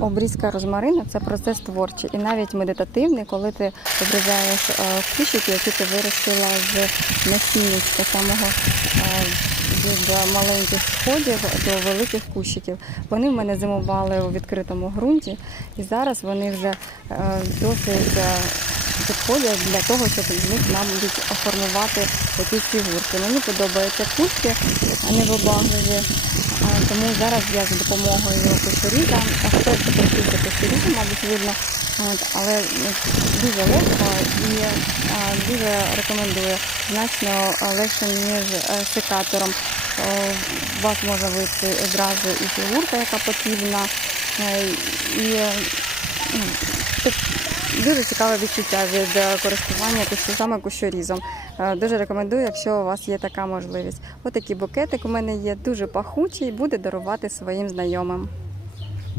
Обрізка розмарину це процес творчий і навіть медитативний, коли ти обрізаєш е, кущики, які ти виростила з насіннячка самого е, від маленьких сходів до великих кущиків. Вони в мене зимували у відкритому ґрунті, і зараз вони вже е, досить е, підходять для того, щоб з них нам будуть оформувати якісь фігурки. Мені подобаються кущики, а не вибагливі. А, Тому зараз я за допомогою кущоріза, хтось хто працює кущорізом, мабуть, видно, але ну, дуже легко і дуже рекомендую. Значно легше, ніж е, секатором. Е, У вас може вийти одразу і фігурка, яка потрібна, е, дуже цікаве відчуття від е, користування саме кущорізом. Е, Дуже рекомендую, якщо у вас є така можливість. Отакий букетик у мене є дуже пахучий, буде дарувати своїм знайомим.